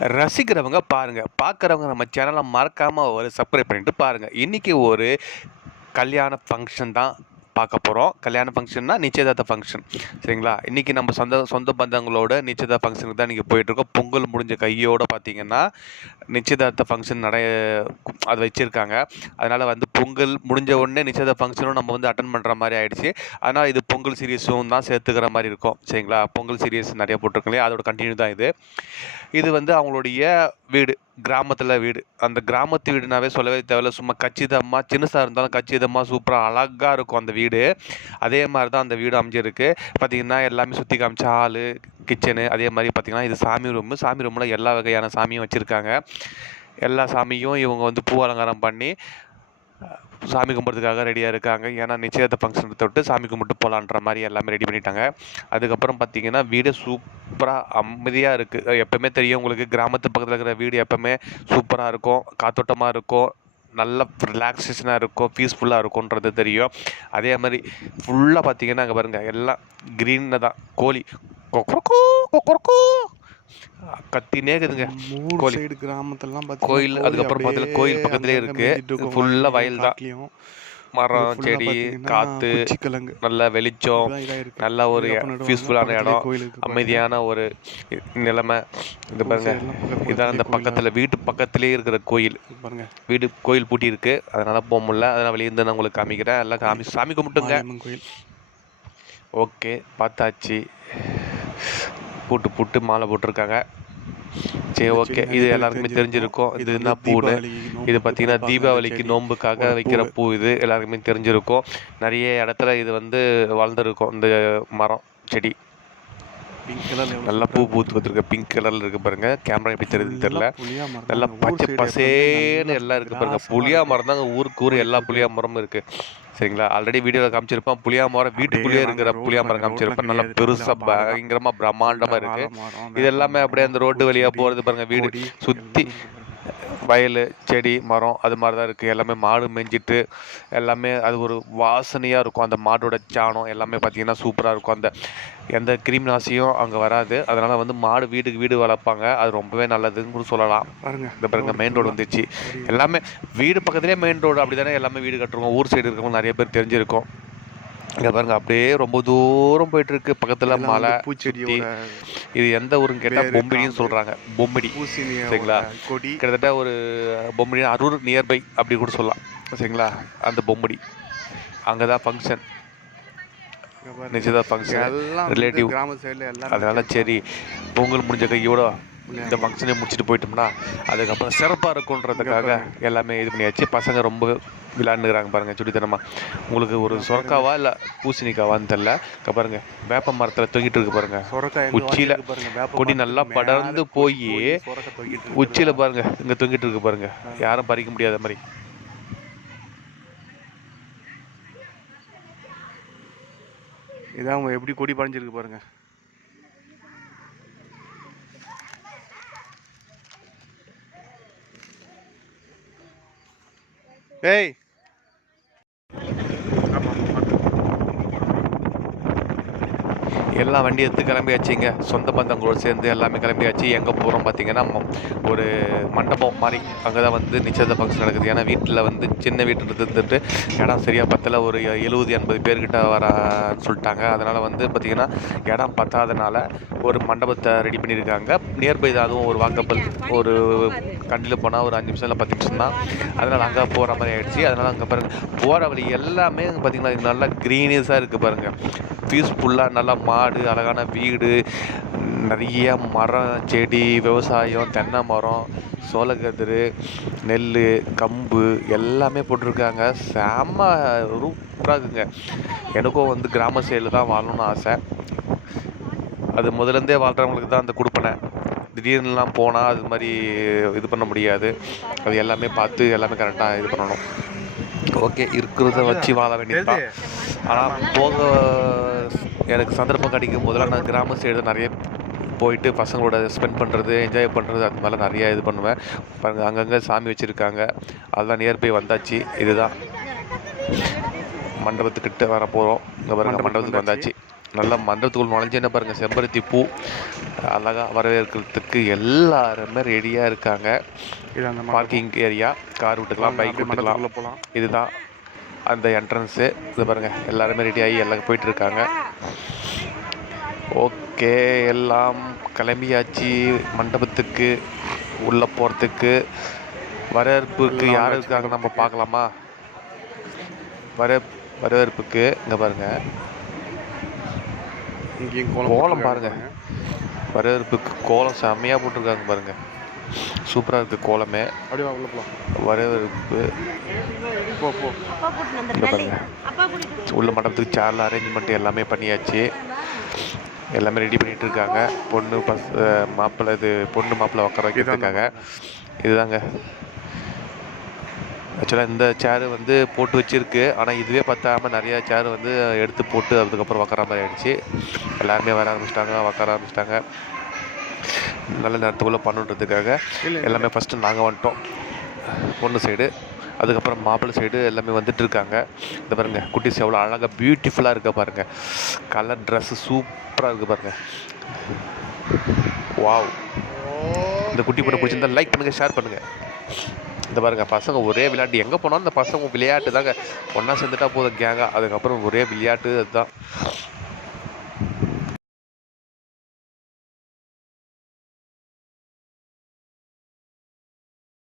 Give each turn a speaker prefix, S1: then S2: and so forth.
S1: ரசிக்கிறவங்க பாருங்கள் பார்க்குறவங்க நம்ம சேனலை மறக்காமல் ஒரு சப்ஸ்கிரைப் பண்ணிட்டு பாருங்கள் இன்றைக்கி ஒரு கல்யாண ஃபங்க்ஷன் தான். பார்க்க போகிறோம் கல்யாண ஃபங்க்ஷன்னா நிச்சயதார்த்த ஃபங்க்ஷன் சரிங்களா? இன்றைக்கி நம்ம சொந்த சொந்த பந்தங்களோட நிச்சயதார்த்த ஃபங்க்ஷனுக்கு தான் இன்றைக்கி போயிட்டுருக்கோம். பொங்கல் முடிஞ்ச கையோடு பார்த்தீங்கன்னா, நிச்சயதார்த்த ஃபங்க்ஷன் நிறைய அது வச்சுருக்காங்க அதனால் வந்து பொங்கல் முடிஞ்ச உடனே நிச்சயதார்த்த ஃபங்க்ஷனும் நம்ம வந்து அட்டன் பண்ணுற மாதிரி ஆகிடுச்சு அதனால் இது பொங்கல் சீரியஸும் தான் சேர்த்துக்கிற மாதிரி இருக்கும். சரிங்களா? பொங்கல் சீரியஸ் நிறைய போட்டிருக்கோம் இல்லையா? அதோட கண்டினியூ தான் இது. இது வந்து அவங்களுடைய வீடு. கிராமத்தில் வீடு. அந்த கிராமத்து வீடுனாவே சொல்லவே தேவையில்ல. சும்மா கச்சிதமாக சின்னசாக இருந்தாலும் கச்சிதமாக சூப்பராக அழகாக இருக்கும் அந்த வீடு. அதே மாதிரி தான் அந்த வீடு அமைஞ்சிருக்கு. பார்த்தீங்கன்னா, எல்லாமே சுற்றி காமிச்ச ஹாலு, கிச்சனு அதே மாதிரி பார்த்தீங்கன்னா, இது சாமி ரூமு. சாமி ரூமில் எல்லா வகையான சாமியும் வச்சுருக்காங்க எல்லா சாமியும் இவங்க வந்து பூ அலங்காரம் பண்ணி, சாமி கும்பிட்றதுக்காக ரெடியாக இருக்காங்க. ஏன்னா நிச்சயதார்த்த ஃபங்க்ஷன் தொட்டு சாமி கும்பிட்டு போகலான்ற மாதிரி எல்லாமே ரெடி பண்ணிட்டாங்க. அதுக்கப்புறம் பார்த்தீங்கன்னா, வீடு சூப்பராக அமைதியாக இருக்குது எப்போவுமே தெரியும் உங்களுக்கு கிராமத்து பக்கத்தில் இருக்கிற வீடு எப்போவுமே சூப்பராக இருக்கும். காத்தோட்டமாக இருக்கும். நல்ல ரிலாக்ஸேஷனாக இருக்கும். பீஸ்ஃபுல்லாக இருக்கும்ன்றது தெரியும். அதே மாதிரி ஃபுல்லாக பார்த்தீங்கன்னா, அங்கே பாருங்கள் எல்லாம் க்ரீனில் தான். கோழி கொக்கரக்கோ கொக்கரக்கோ கத்தினே இருக்குதுங்க.
S2: சைடு கிராமத்துலலாம்
S1: கோயில் அதுக்கப்புறம் பக்கத்தில கோயில் பக்கத்திலேயே இருக்கு. ஃபுல்லா வயல் தான். மரம், செடி, காத்து. நல்ல வெளிச்சம்,
S2: இருக்கு.
S1: நல்ல ஒரு. பீஸ்ஃபுல்லான இடம்.
S2: கோயில் இருக்கு.
S1: அமைதியான ஒரு நிலைமை. இது பாருங்க. இதான் அந்த
S2: கோயிலா
S1: பக்கத்தில வீட்டு பக்கத்திலேயே இருக்கிற கோயில்.
S2: இருக்கு பாருங்க.
S1: வீடு கோயில் பூட்டியிருக்கு. அதனால போ முடில. அதனால வெளிய இருந்து நான் உங்களுக்கு காமிக்கிறேன். எல்லாம் காமி சாமி கும்பிட்டுங்க.
S2: கோயில்.
S1: ஓகே. பார்த்தாச்சு. பூட்டு பூட்டு மாலை போட்டிருக்காங்க. சரி ஓகே. இது எல்லாருக்குமே
S2: தெரிஞ்சிருக்கும். இது
S1: என்ன.
S2: தீபாவளி
S1: இது பார்த்தீங்கன்னா, தீபாவளிக்கு நோம்புக்காக
S2: செடியோட
S1: வைக்கிற. பூ இது. எல்லாருக்குமே தெரிஞ்சிருக்கும். நெறைய இடத்துல இது வந்து வளர்ந்துருக்கும். இந்த மரம், செடி. நல்லா பூ பூத்து வந்திருக்கு. பிங்க் கலர்ல இருக்கு பாருங்க. கேமரா எப்படி தெரியுதுன்னு தெரியல. நல்லா பச்சை
S2: நல்லா
S1: எல்லாம் இருக்கு பாருங்க. புளியா. மரம் தாங்க ஊருக்கு ஊர் எல்லா புளியா. மரமும் இருக்கு. சரிங்களா? ஆல்ரெடி வீடியோல காமிச்சிருப்பேன். புளியா மரம்
S2: அப்படியே
S1: வீட்டுக்குள்ளேயே இருக்கிற
S2: ரோடு
S1: புளியா மரம்
S2: பாருங்க. ரோட்லாம்
S1: காமிச்சிருப்பேன். நல்லா
S2: கிடையாது.
S1: பெருசா
S2: ஃபுல்லா பாறை தான்.
S1: பயங்கரமா
S2: ஃபுல்லா
S1: பிரம்மாண்டமா
S2: வாழை
S1: இருக்கு.
S2: மரம்,
S1: இது எல்லாமே அப்படியே அந்த ரோட்டு வழியா
S2: பூச்செடி,
S1: போறது பாருங்க. வீடு
S2: கொடி
S1: வயலு, செடி, மரம் அது மாரி தான் இருக்கு. எல்லாமே மாடு மேய்ஞ்சிட்டு எல்லாமே அது ஒரு வாசனையா இருக்கும். அந்த மாடோட சாணம் எல்லாமே பார்த்தீங்கன்னா, சூப்பரா இருக்கும். அந்த எந்த கிருமி நாசியும் அங்க வராது. அதனால வந்து மாடு வீட்டுக்கு வீடு வளர்ப்பாங்க. அது ரொம்பவே நல்லதுன்னு கூட சொல்லலாம்.
S2: பாருங்க.
S1: இந்த பாருங்க மெயின் ரோடு வந்துச்சு. எல்லாமே வீடு பக்கத்திலேயே மெயின் ரோடு அப்படிதானே எல்லாமே வீடு கட்டுறோம். ஊர் சைடு இருக்கிறவங்க நெறைய பேர் தெரிஞ்சிருக்கும். இங்க பாருங்க அப்படியே ரொம்ப தூரம் போயிட்டுருக்கு. பக்கத்தில
S2: இதெல்லாம்
S1: மலை.
S2: பூச்செடியோட
S1: இது எந்த ஊருன்னு கேட்டா
S2: வேரு,
S1: பொம்மிடின்னு
S2: காம்பு,
S1: சொல்றாங்க. பொம்மிடி.
S2: பூசணியோட
S1: சரிங்களா?
S2: கொடி.
S1: கிட்டத்தட்ட ஒரு பொம்மிடி அரூர் நியர்பை அப்படி கூட சொல்லலாம். சரிங்களா? அந்த பொம்மிடி. அங்க தான் ஃபங்ஷன்.
S2: எல்லாம் வந்து
S1: ரிலேட்டிவ்.
S2: கிராம சைடுல எல்லாமே
S1: அதனால. சரி பொங்கல் முடிஞ்ச கையோட இந்த
S2: மரம்.
S1: ஃபங்ஷனை முடிச்சுட்டு போயிட்டோம்னா, அதுக்கப்புறம் சிறப்பா
S2: இங்க
S1: இருக்குன்றதுக்காக. எல்லாமே இது பண்ணியாச்சு. பசங்க ரொம்ப விளையாண்டுக்கிறாங்க பாருங்க சுட்டித்தனமா. உங்களுக்கு ஒரு. சொரக்காவா இல்ல பூசணிக்காவான்னு. இங்க பாருங்க வேப்ப மரத்தில தொங்கிட்டு இருக்கு பாருங்க.
S2: சொரக்காய் எங்க
S1: உச்சியில கொடி நல்லா படர்ந்து போயி உச்சியில
S2: பாருங்க.
S1: பாருங்க. இங்க தொங்கிட்டு இருக்கு பாருங்க.
S2: ஆ.
S1: யாரும் பறிக்க முடியாத மாரி.
S2: இதான் அவங்க எப்படி கொடி படஞ்சிருக்கு பாருங்க. এই
S1: எல்லாம் வண்டி எடுத்து கிளம்பியாச்சுங்க. சொந்த பந்தங்களோட சேர்ந்து எல்லாமே கிளம்பியாச்சு. எங்கே போகிறோம் பார்த்தீங்கன்னா, ஒரு மண்டபம் மாதிரி அங்கே தான் வந்து நிச்சயத ஃபங்க்ஷன் நடக்குது. ஏன்னா வீட்டில் வந்து சின்ன வீட்டில் இருந்துட்டு இடம் சரியாக பத்தல. ஒரு 70, 80 பேர்கிட்ட வர சொல்லிட்டாங்க அதனால் வந்து பார்த்தீங்கன்னா, இடம் பத்தாதனால ஒரு மண்டபத்தை ரெடி பண்ணியிருக்காங்க. நியர்பை தான் அதுவும் ஒரு வாக்கபிள் ஒரு கண்டியில் போனால் ஒரு அஞ்சு நிமிஷம் இல்லை பத்து நிமிஷம் தான். அதனால் அங்கே போகிற மாதிரி ஆகிடுச்சு அதனால் அங்கே பாருங்கள் போகிற வழி எல்லாமே பார்த்தீங்கன்னா, நல்லா க்ரீனியஸாக இருக்குது பாருங்கள் பீஸ்ஃபுல்லாக நல்லா மா காடு அழகான வீடு, நிறைய மரம், செடி, விவசாயம், தென்னை மரம், சோளக்கதிர் நெல் கம்பு எல்லாமே போட்டிருக்காங்க. செம்ம சூப்பராக இருக்குங்க. எனக்கும் வந்து கிராம சைடில் தான் வாழணும்னு ஆசை. அது முதலேருந்தே வாழ்கிறவங்களுக்கு தான் அந்த கொடுப்பனை திடீர்னுலாம் போனால் அது மாதிரி இது பண்ண முடியாது. அது எல்லாமே பார்த்து எல்லாமே கரெக்டாக இது பண்ணணும். ஓகே. இருக்கிறத வச்சு வாழ வேண்டியது தான். ஆனால் போக எனக்கு சந்தர்ப்பம் கிடைக்கும் போதெல்லாம் நான் கிராம சைடு நெறைய போயிட்டு பசங்களோட ஸ்பெண்ட் பண்ணுறது, என்ஜாய் பண்ணுறது அது மாதிரிலாம் நெறைய இது பண்ணுவேன். பாருங்க அங்கங்க சாமி வச்சிருக்காங்க. அதெல்லாம் நியர்பை வந்தாச்சு. இதுதான் மண்டபத்துக்கிட்ட வரப்போறோம். இங்க பாருங்க
S2: மண்டபத்துக்கு வந்தாச்சு.
S1: நல்லா மண்டபத்துக்குள் நுழைஞ்சேன்னு பாருங்கள் செம்பருத்தி பூ அழகாக வரவேற்கிறதுக்கு எல்லாருமே ரெடியாக இருக்காங்க
S2: இது அந்த
S1: பார்க்கிங் ஏரியா கார் விட்டுக்கலாம் பைக் விட்டுக்கலாம்
S2: போகலாம்
S1: இதுதான் அந்த என்ட்ரன்ஸு இது பாருங்கள் எல்லாருமே ரெடி ஆகி எல்லாம் போயிட்டு இருக்காங்க ஓகே எல்லாம் கிளம்பியாச்சு மண்டபத்துக்கு உள்ளே போகிறதுக்கு வரவேற்புக்கு யார் இருக்காங்க நம்ம பார்க்கலாமா? வர வரவேற்புக்கு இங்கே பாருங்கள்
S2: இங்கேயும் கோலம்
S1: கோலம்
S2: போட்டிருக்காங்க.
S1: பாருங்க. வரவேற்புக்கு கோலம் செம்மையாக போட்டிருக்காங்க பாருங்க. சூப்பராக இருக்குது கோலமே.
S2: அப்படியே வா, உள்ள போகலாம்
S1: வரவேற்பு உள்ள மண்டபத்துக்கு சேர்ல அரேஞ்ச்மெண்ட் எல்லாமே பண்ணியாச்சு. எல்லாமே ரெடி பண்ணிட்டு இருக்காங்க. பொண்ணு பஸ் மாப்பிள்ளை இது பொண்ணு மாப்பிள்ளை உட்கார வைக்கிறதுக்காக. இதுதாங்க. ஆக்சுவலாக இந்த சேரு வந்து போட்டு வச்சிருக்கு. ஆனால் இதுவே பத்தாமல் நிறையா சேர் வந்து எடுத்து போட்டு அதுக்கப்புறம் உட்கார மாதிரி ஆயிடுச்சு. எல்லாருமே வர ஆரம்பிச்சிட்டாங்க உட்கார ஆரம்பிச்சிட்டாங்க. நல்ல நேரத்துக்குள்ளே பண்ணுன்றதுக்காக எல்லாமே ஃபஸ்ட்டு நாங்கள் வந்துட்டோம். பொண்ணு சைடு அதுக்கப்புறம் மாப்பிள்ளை சைடு எல்லாமே வந்துட்டு இருக்காங்க. இந்த பாருங்க குட்டிஸ் எவ்வளோ அழகாக பியூட்டிஃபுல்லாக இருக்க பாருங்க. கலர் ட்ரெஸ்ஸு சூப்பராக இருக்கு பாருங்க. வாவ் இந்த குட்டி பொண்ணு பிடிச்சிருந்தா லைக் பண்ணுங்கள் ஷேர் பண்ணுங்கள் இந்த பாருங்க பசங்க ஒரே விளையாட்டு. எங்கே போனாலும் இந்த பசங்க விளையாட்டு தாங்க ஒன்றா சேர்ந்துட்டா போதும் கேங்காக அதுக்கப்புறம் ஒரே விளையாட்டு அதுதான்.